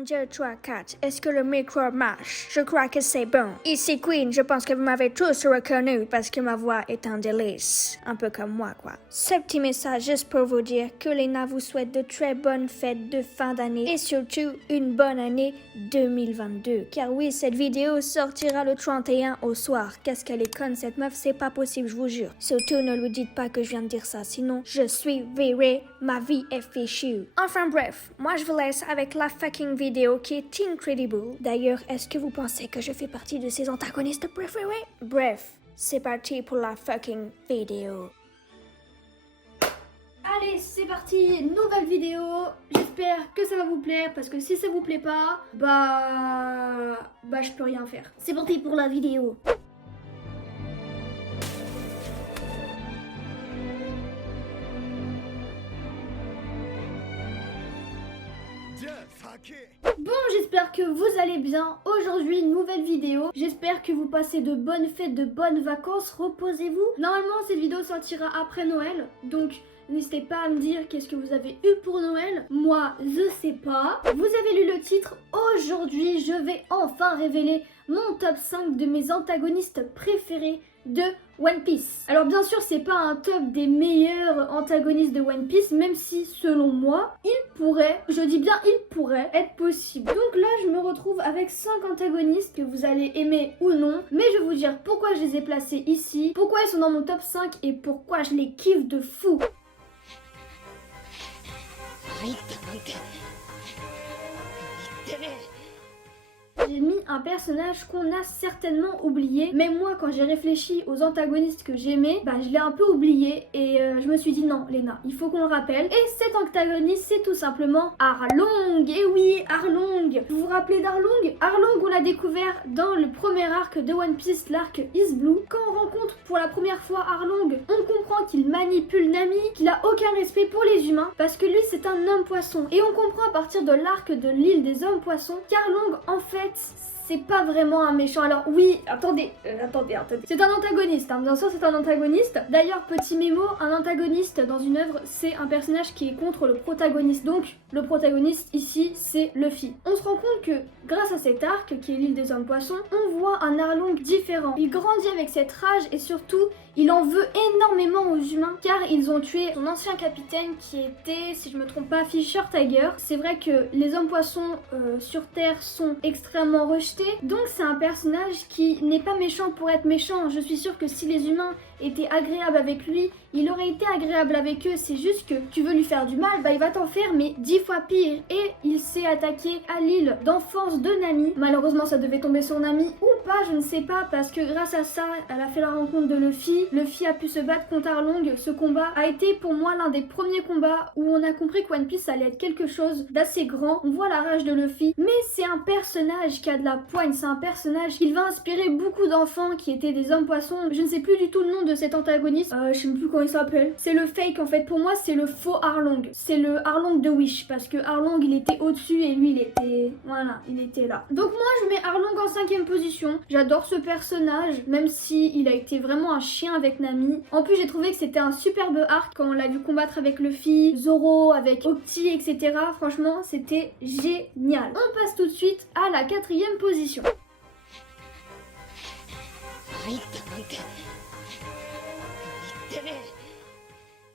1, 2, 3, 4. Est-ce que le micro marche? Je crois que c'est bon. Ici Queen, je pense que vous m'avez tous reconnu parce que ma voix est un délice. Un peu comme moi, quoi. Ce petit message juste pour vous dire que Léna vous souhaite de très bonnes fêtes de fin d'année et surtout une bonne année 2022. Car oui, cette vidéo sortira le 31 au soir. Qu'est-ce qu'elle est conne, cette meuf, c'est pas possible, je vous jure. Surtout, ne lui dites pas que je viens de dire ça, sinon je suis virée, ma vie est fichue. Enfin bref, moi je vous laisse avec la fucking vidéo qui est incredible. D'ailleurs, est-ce que vous pensez que je fais partie de ses antagonistes préférés? Bref, c'est parti pour la fucking vidéo. Allez, c'est parti, nouvelle vidéo. J'espère que ça va vous plaire parce que si ça vous plaît pas, bah je peux rien faire. C'est parti pour la vidéo. Bon, j'espère que vous allez bien. Aujourd'hui, nouvelle vidéo. J'espère que vous passez de bonnes fêtes, de bonnes vacances. Reposez-vous. Normalement, cette vidéo sortira après Noël. Donc, n'hésitez pas à me dire qu'est-ce que vous avez eu pour Noël. Moi, je sais pas. Vous avez lu le titre. Aujourd'hui, je vais enfin révéler mon top 5 de mes antagonistes préférés de One Piece. Alors bien sûr, c'est pas un top des meilleurs antagonistes de One Piece, même si selon moi, il pourrait, je dis bien il pourrait, être possible. Donc là, je me retrouve avec 5 antagonistes que vous allez aimer ou non, mais je vais vous dire pourquoi je les ai placés ici, pourquoi ils sont dans mon top 5 et pourquoi je les kiffe de fou. J'ai mis un personnage qu'on a certainement oublié, mais moi quand j'ai réfléchi aux antagonistes que j'aimais, je l'ai un peu oublié et je me suis dit non Léna, il faut qu'on le rappelle. Et cet antagoniste c'est tout simplement Arlong. Et oui, Arlong. Vous vous rappelez d'Arlong? Arlong, on l'a découvert dans le premier arc de One Piece, l'arc Is Blue. Quand on rencontre pour la première fois Arlong, on comprend qu'il manipule Nami, qu'il a aucun respect pour les humains parce que lui c'est un homme poisson. Et on comprend à partir de l'arc de l'île des hommes poissons qu'Arlong en fait c'est pas vraiment un méchant. Alors oui, attendez. C'est un antagoniste, bien sûr c'est un antagoniste. D'ailleurs, petit mémo, un antagoniste dans une œuvre, c'est un personnage qui est contre le protagoniste. Donc, le protagoniste ici, c'est Luffy. On se rend compte que, grâce à cet arc, qui est l'île des hommes poissons, on voit un Arlong différent. Il grandit avec cette rage et surtout, il en veut énormément aux humains, car ils ont tué son ancien capitaine qui était, si je me trompe pas, Fisher Tiger. C'est vrai que les hommes poissons sur Terre sont extrêmement rejetés, donc c'est un personnage qui n'est pas méchant pour être méchant. Je suis sûre que si les humains étaient agréables avec lui, il aurait été agréable avec eux. C'est juste que tu veux lui faire du mal, il va t'en faire mais 10 fois pire. Et il s'est attaqué à l'île d'enfance de Nami. Malheureusement ça devait tomber sur Nami ou pas, je ne sais pas, parce que grâce à ça elle a fait la rencontre de Luffy. Luffy a pu se battre contre Arlong. Ce combat a été pour moi l'un des premiers combats où on a compris que One Piece allait être quelque chose d'assez grand. On voit la rage de Luffy, mais c'est un personnage qui a de la poigne. C'est un personnage qui va inspirer beaucoup d'enfants qui étaient des hommes poissons. Je ne sais plus du tout le nom de cet antagoniste, je sais plus comment il s'appelle. C'est le fake en fait, pour moi c'est le faux Arlong. C'est le Arlong de Wish, parce que Arlong il était au-dessus et lui il était, voilà, il était là. Donc moi je mets Arlong en 5ème position. J'adore ce personnage, même si il a été vraiment un chien avec Nami. En plus j'ai trouvé que c'était un superbe arc quand on l'a vu combattre avec Luffy, Zoro, avec Opti, etc. Franchement c'était génial. On passe tout de suite à la 4ème position.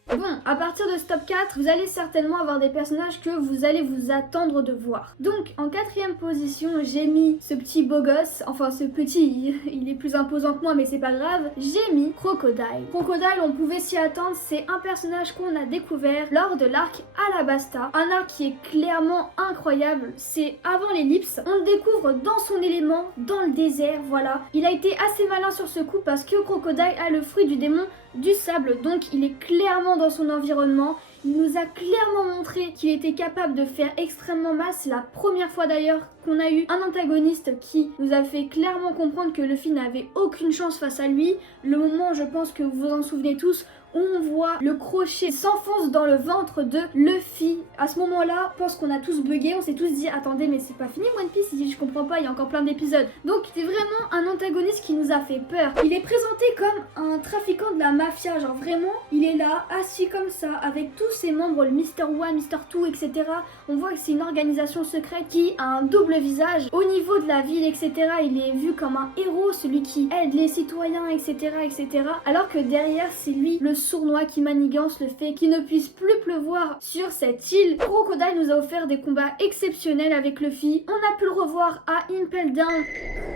Bon, à partir de ce top 4, vous allez certainement avoir des personnages que vous allez vous attendre de voir. Donc, en 4ème position, j'ai mis ce petit beau gosse. Enfin, ce petit, il est plus imposant que moi, mais c'est pas grave. J'ai mis Crocodile. Crocodile, on pouvait s'y attendre. C'est un personnage qu'on a découvert lors de l'arc Alabasta. Un arc qui est clairement incroyable. C'est avant l'ellipse. On le découvre dans son élément, dans le désert, voilà. Il a été assez malin sur ce coup parce que Crocodile a le fruit du démon du sable, donc il est clairement dans son environnement. Il nous a clairement montré qu'il était capable de faire extrêmement mal. C'est la première fois d'ailleurs qu'on a eu un antagoniste qui nous a fait clairement comprendre que Luffy n'avait aucune chance face à lui. Le moment, je pense que vous vous en souvenez tous, où on voit le crochet s'enfonce dans le ventre de Luffy. À ce moment-là, je pense qu'on a tous bugué, on s'est tous dit attendez mais c'est pas fini One Piece, je comprends pas, il y a encore plein d'épisodes. Donc c'est vraiment un antagoniste qui nous a fait peur. Il est présenté comme un trafiquant de la mafia, genre vraiment, il est là, assis comme ça, avec tous ses membres, le Mr. One, Mr. Two, etc. On voit que c'est une organisation secrète qui a un double visage. Au niveau de la ville, etc., il est vu comme un héros, celui qui aide les citoyens, etc., etc. Alors que derrière, c'est lui, le sournois qui manigance le fait qu'il ne puisse plus pleuvoir sur cette île. Crocodile nous a offert des combats exceptionnels avec Luffy. On a pu le revoir à Impel Down.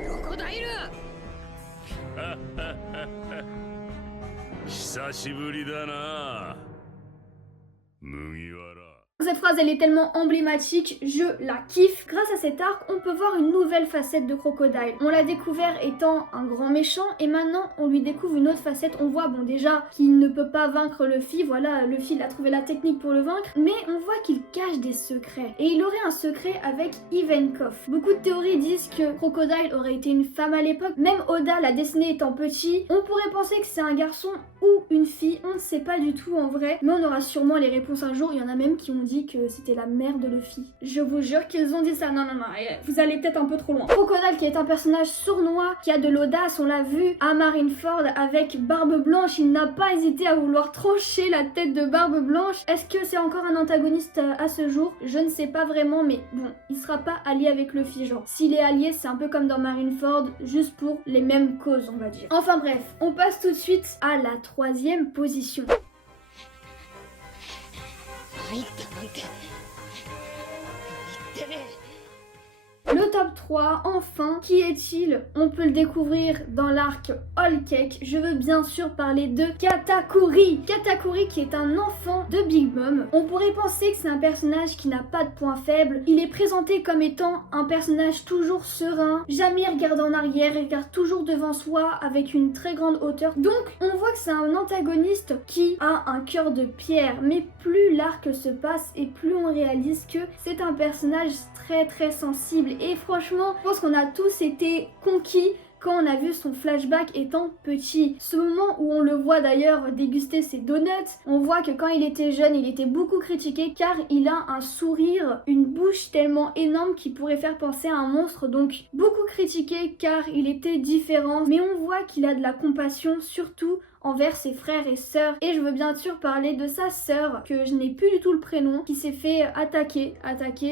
Crocodile 久しぶりだな麦わら Cette phrase elle est tellement emblématique, je la kiffe. Grâce à cet arc, on peut voir une nouvelle facette de Crocodile. On l'a découvert étant un grand méchant et maintenant on lui découvre une autre facette. On voit bon déjà qu'il ne peut pas vaincre Luffy, voilà, Luffy il a trouvé la technique pour le vaincre, mais on voit qu'il cache des secrets. Et il aurait un secret avec Ivankov. Beaucoup de théories disent que Crocodile aurait été une femme à l'époque, même Oda l'a dessiné étant petit. On pourrait penser que c'est un garçon ou une fille, on ne sait pas du tout en vrai, mais on aura sûrement les réponses un jour. Il y en a même qui ont dit que c'était la mère de Luffy. Je vous jure qu'ils ont dit ça. Non, vous allez peut-être un peu trop loin. Crocodile qui est un personnage sournois, qui a de l'audace, on l'a vu à Marineford avec Barbe Blanche, il n'a pas hésité à vouloir trancher la tête de Barbe Blanche. Est-ce que c'est encore un antagoniste à ce jour? Je ne sais pas vraiment, mais bon, il sera pas allié avec Luffy, genre. S'il est allié, c'est un peu comme dans Marineford, juste pour les mêmes causes, on va dire. Enfin bref, on passe tout de suite à la 3e position. Le top 3, enfin, qui est-il? On peut le découvrir dans l'arc Whole Cake. Je veux bien sûr parler de Katakuri. Katakuri qui est un enfant de Big Mom. On pourrait penser que c'est un personnage qui n'a pas de point faible. Il est présenté comme étant un personnage toujours serein, jamais il regarde en arrière, il regarde toujours devant soi avec une très grande hauteur. Donc on voit que c'est un antagoniste qui a un cœur de pierre. Mais plus l'arc se passe et plus on réalise que c'est un personnage très sensible. Et franchement, je pense qu'on a tous été conquis quand on a vu son flashback étant petit. Ce moment où on le voit d'ailleurs déguster ses donuts, on voit que quand il était jeune, il était beaucoup critiqué car il a un sourire, une bouche tellement énorme qui pourrait faire penser à un monstre, donc beaucoup critiqué car il était différent. Mais on voit qu'il a de la compassion, surtout envers ses frères et sœurs. Et je veux bien sûr parler de sa sœur, que je n'ai plus du tout le prénom, qui s'est fait attaquer,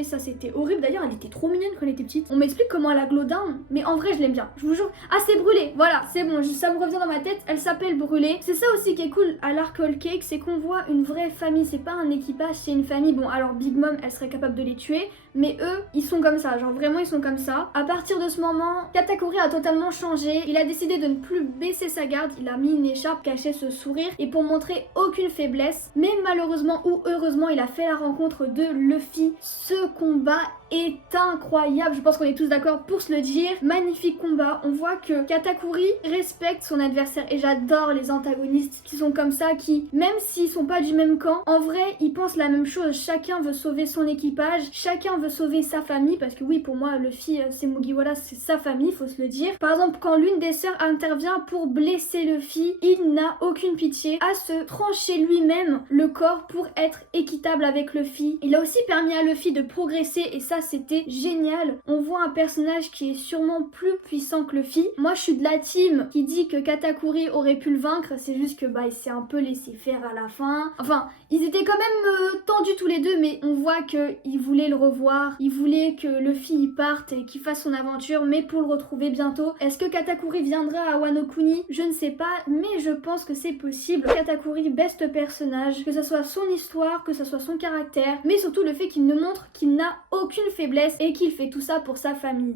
ça c'était horrible. D'ailleurs elle était trop mignonne quand elle était petite. On m'explique comment elle a glow down, mais en vrai je l'aime bien, je vous jure. Ah c'est Brûlé, voilà, c'est bon, ça me revient dans ma tête, elle s'appelle Brûlé. C'est ça aussi qui est cool à l'arc Whole Cake, c'est qu'on voit une vraie famille, c'est pas un équipage, c'est une famille. Bon alors Big Mom elle serait capable de les tuer, mais eux ils sont comme ça, genre vraiment ils sont comme ça. À partir de ce moment, Katakuri a totalement changé, il a décidé de ne plus baisser sa garde, il a mis une écharpe, cacher ce sourire et pour montrer aucune faiblesse. Mais malheureusement ou heureusement, il a fait la rencontre de Luffy. Ce combat est incroyable, je pense qu'on est tous d'accord pour se le dire. Magnifique combat, on voit que Katakuri respecte son adversaire et j'adore les antagonistes qui sont comme ça, qui même s'ils sont pas du même camp, en vrai ils pensent la même chose, chacun veut sauver son équipage, chacun veut sauver sa famille, parce que oui pour moi Luffy c'est Mugiwara, c'est sa famille, faut se le dire. Par exemple quand l'une des sœurs intervient pour blesser Luffy, il n'a aucune pitié à se trancher lui-même le corps pour être équitable avec Luffy. Il a aussi permis à Luffy de progresser et ça c'était génial. On voit un personnage qui est sûrement plus puissant que Luffy. Moi je suis de la team qui dit que Katakuri aurait pu le vaincre, c'est juste que il s'est un peu laissé faire à la fin. Enfin, ils étaient quand même tendus tous les deux, mais on voit qu'il voulait le revoir, il voulait que Luffy y parte et qu'il fasse son aventure, mais pour le retrouver bientôt. Est-ce que Katakuri viendra à Wano Kuni? Je ne sais pas, mais je pense que c'est possible. Katakuri, best personnage, que ce soit son histoire, que ce soit son caractère, mais surtout le fait qu'il ne montre qu'il n'a aucune faiblesse et qu'il fait tout ça pour sa famille.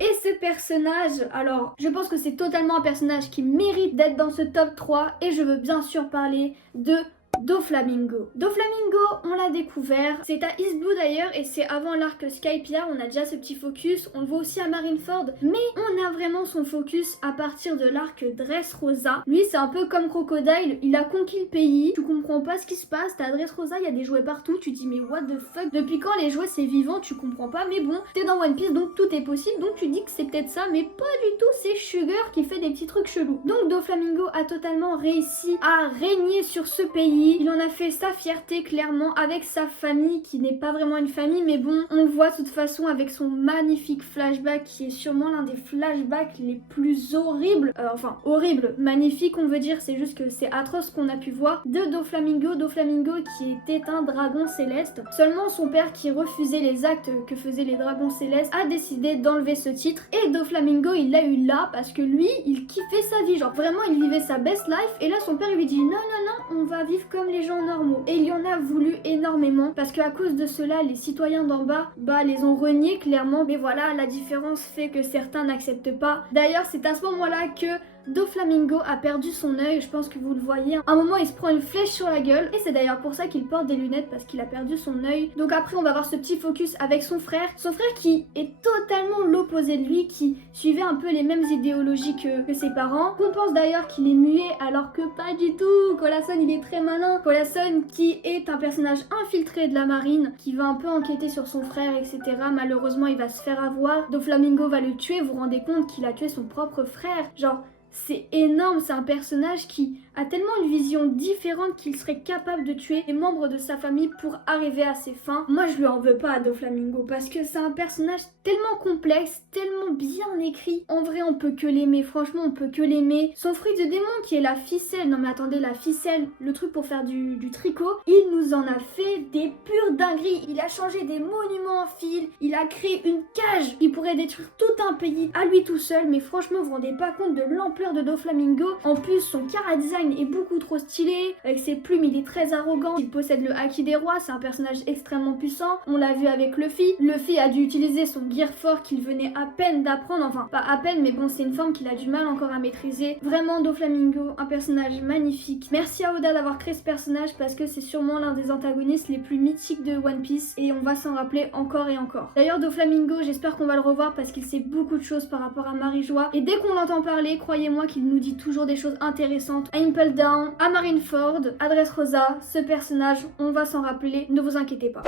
Et ce personnage, alors je pense que c'est totalement un personnage qui mérite d'être dans ce top 3 et je veux bien sûr parler de Doflamingo. Doflamingo, on l'a découvert. C'est à East Blue d'ailleurs et c'est avant l'arc Skypiea. On a déjà ce petit focus. On le voit aussi à Marineford. Mais on a vraiment son focus à partir de l'arc Dressrosa. Lui, c'est un peu comme Crocodile. Il a conquis le pays. Tu comprends pas ce qui se passe. T'as Dressrosa, il y a des jouets partout. Tu te dis, mais what the fuck? Depuis quand les jouets c'est vivant? Tu comprends pas. Mais bon, t'es dans One Piece donc tout est possible. Donc tu dis que c'est peut-être ça. Mais pas du tout. C'est Sugar qui fait des petits trucs chelous. Donc Doflamingo a totalement réussi à régner sur ce pays. Il en a fait sa fierté clairement avec sa famille qui n'est pas vraiment une famille. Mais bon, on le voit de toute façon avec son magnifique flashback qui est sûrement l'un des flashbacks les plus horribles. Enfin, horrible. Magnifique on veut dire. C'est juste que c'est atroce ce qu'on a pu voir de Doflamingo. Doflamingo qui était un dragon céleste. Seulement son père qui refusait les actes que faisaient les dragons célestes a décidé d'enlever ce titre. Et Doflamingo il l'a eu là parce que lui il kiffait sa vie. Genre vraiment il vivait sa best life. Et là son père il lui dit non non non on va vivre comme les gens normaux. Et il y en a voulu énormément parce qu'à cause de cela les citoyens d'en bas les ont reniés clairement. Mais voilà la différence fait que certains n'acceptent pas. D'ailleurs c'est à ce moment là que Doflamingo a perdu son œil, je pense que vous le voyez. À un moment, il se prend une flèche sur la gueule et c'est d'ailleurs pour ça qu'il porte des lunettes parce qu'il a perdu son œil. Donc après, on va voir ce petit focus avec son frère qui est totalement l'opposé de lui, qui suivait un peu les mêmes idéologies que ses parents. On pense d'ailleurs qu'il est muet alors que pas du tout. Colason, il est très malin. Colason qui est un personnage infiltré de la marine, qui va un peu enquêter sur son frère, etc. Malheureusement, il va se faire avoir. Doflamingo va le tuer. Vous vous rendez compte qu'il a tué son propre frère? Genre, c'est énorme, c'est un personnage qui a tellement une vision différente qu'il serait capable de tuer les membres de sa famille pour arriver à ses fins. Moi je lui en veux pas à Doflamingo parce que c'est un personnage tellement complexe, tellement bien écrit. En vrai on peut que l'aimer, franchement on peut que l'aimer. Son fruit de démon qui est la ficelle, non mais attendez la ficelle, le truc pour faire du tricot, il nous en a fait des pures dingueries. Il a changé des monuments en fil, il a créé une cage qui pourrait détruire tout un pays à lui tout seul. Mais franchement vous vous rendez pas compte de l'ampleur de Doflamingo. En plus son chara-design est beaucoup trop stylé, avec ses plumes il est très arrogant, il possède le haki des rois, c'est un personnage extrêmement puissant, on l'a vu avec Luffy. Luffy a dû utiliser son gear fort qu'il venait à peine d'apprendre, enfin pas à peine mais bon c'est une forme qu'il a du mal encore à maîtriser. Vraiment Doflamingo, un personnage magnifique. Merci à Oda d'avoir créé ce personnage parce que c'est sûrement l'un des antagonistes les plus mythiques de One Piece et on va s'en rappeler encore et encore. D'ailleurs Doflamingo j'espère qu'on va le revoir parce qu'il sait beaucoup de choses par rapport à Marie-Joie et dès qu'on l'entend parler, croyez-moi qu'il nous dit toujours des choses intéressantes. À Impel Down, à Marineford, à Dressrosa, ce personnage, on va s'en rappeler, ne vous inquiétez pas.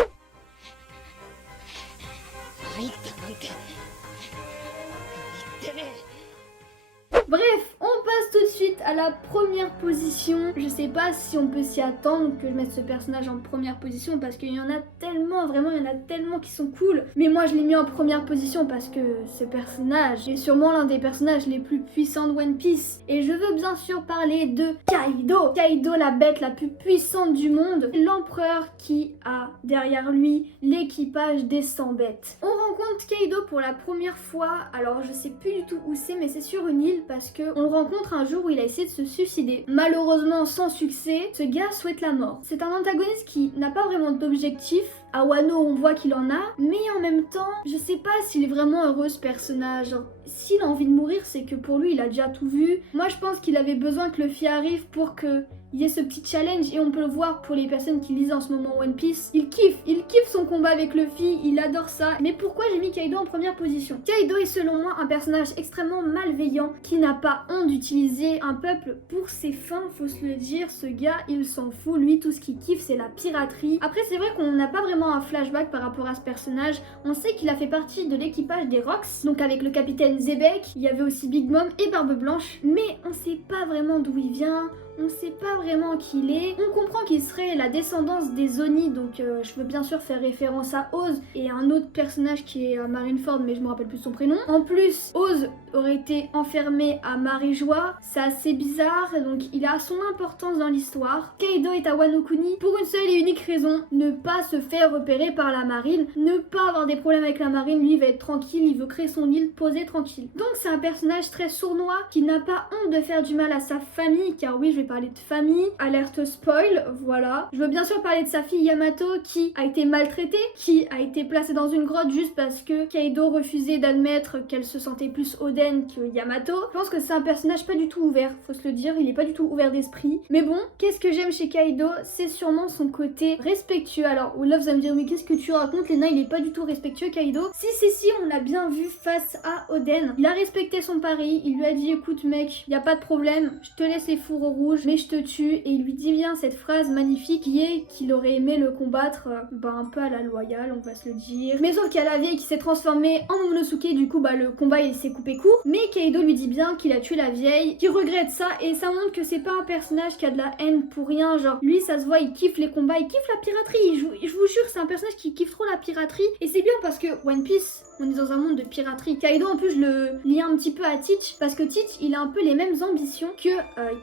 Bref, on passe tout de suite à la première position. Je sais pas si on peut s'y attendre que je mette ce personnage en première position parce qu'il y en a tellement, vraiment il y en a tellement qui sont cool. Mais moi je l'ai mis en première position parce que ce personnage est sûrement l'un des personnages les plus puissants de One Piece. Et je veux bien sûr parler de Kaido. Kaido, la bête la plus puissante du monde. L'empereur qui a derrière lui l'équipage des 100 bêtes. On rencontre Kaido pour la première fois. Alors je sais plus du tout où c'est mais c'est sur une île parce que on le rencontre un jour où il a essayé de se suicider. Malheureusement sans succès, ce gars souhaite la mort. C'est un antagoniste qui n'a pas vraiment d'objectif. À Wano on voit qu'il en a, mais en même temps, je sais pas s'il est vraiment heureux ce personnage. S'il a envie de mourir, c'est que pour lui il a déjà tout vu. Moi je pense qu'il avait besoin que Luffy arrive pour que il y a ce petit challenge et on peut le voir pour les personnes qui lisent en ce moment One Piece. Il kiffe son combat avec Luffy, il adore ça. Mais pourquoi j'ai mis Kaido en première position? Kaido est selon moi un personnage extrêmement malveillant qui n'a pas honte d'utiliser un peuple pour ses fins, faut se le dire. Ce gars, il s'en fout, lui tout ce qu'il kiffe c'est la piraterie. Après c'est vrai qu'on n'a pas vraiment un flashback par rapport à ce personnage. On sait qu'il a fait partie de l'équipage des Rocks, donc avec le capitaine Zebek, il y avait aussi Big Mom et Barbe Blanche. Mais on sait pas vraiment d'où il vient. On sait pas vraiment qui il est. On comprend qu'il serait la descendance des Oni, donc je veux bien sûr faire référence à Oz et un autre personnage qui est Marineford, mais je me rappelle plus son prénom. En plus, Oz aurait été enfermé à Marie-Joie, c'est assez bizarre, donc il a son importance dans l'histoire. Kaido est à Wano Kuni pour une seule et unique raison, ne pas se faire repérer par la marine, ne pas avoir des problèmes avec la marine, lui il va être tranquille, il veut créer son île, poser tranquille. Donc c'est un personnage très sournois qui n'a pas honte de faire du mal à sa famille, car oui je vais parler de famille, alerte spoil, voilà. Je veux bien sûr parler de sa fille Yamato qui a été maltraitée, qui a été placée dans une grotte juste parce que Kaido refusait d'admettre qu'elle se sentait plus Oden Oden que Yamato. Je pense que c'est un personnage pas du tout ouvert, faut se le dire, il est pas du tout ouvert d'esprit. Mais bon, qu'est-ce que j'aime chez Kaido? C'est sûrement son côté respectueux. Alors, Olaf va me dire, mais qu'est-ce que tu racontes, Léna, il est pas du tout respectueux, Kaido. Si, on l'a bien vu face à Oden. Il a respecté son pari, il lui a dit, écoute mec, y a pas de problème, je te laisse les fourreaux rouges, mais je te tue. Et il lui dit bien cette phrase magnifique qui est qu'il aurait aimé le combattre, un peu à la loyale, on va se le dire. Mais sauf qu'il y a la vieille qui s'est transformée en Momonosuke, du coup, le combat il s'est coupé court. Mais Kaido lui dit bien qu'il a tué la vieille, qu'il regrette ça, et ça montre que c'est pas un personnage qui a de la haine pour rien. Genre, lui, ça se voit, il kiffe les combats, il kiffe la piraterie. Je vous jure, c'est un personnage qui kiffe trop la piraterie. Et c'est bien parce que One Piece, on est dans un monde de piraterie. Kaido, en plus, je le lie un petit peu à Teach, parce que Teach, il a un peu les mêmes ambitions que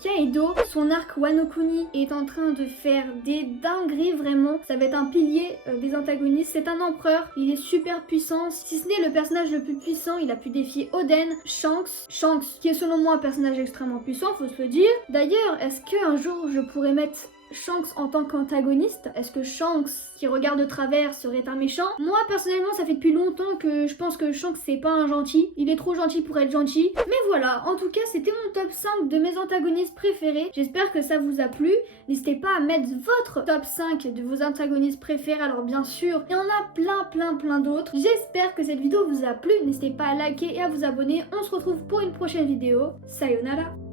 Kaido. Son arc Wano Kuni est en train de faire des dingueries, vraiment. Ça va être un pilier des antagonistes. C'est un empereur, il est super puissant. Si ce n'est le personnage le plus puissant, il a pu défier Oden, Shanks, qui est selon moi un personnage extrêmement puissant, faut se le dire. D'ailleurs, est-ce qu'un jour je pourrais mettre Shanks en tant qu'antagoniste? Est-ce que Shanks, qui regarde de travers, serait un méchant? Moi, personnellement, ça fait depuis longtemps que je pense que Shanks, c'est pas un gentil. Il est trop gentil pour être gentil. Mais voilà, en tout cas, c'était mon top 5 de mes antagonistes préférés. J'espère que ça vous a plu. N'hésitez pas à mettre votre top 5 de vos antagonistes préférés. Alors bien sûr, il y en a plein d'autres. J'espère que cette vidéo vous a plu. N'hésitez pas à liker et à vous abonner. On se retrouve pour une prochaine vidéo. Sayonara!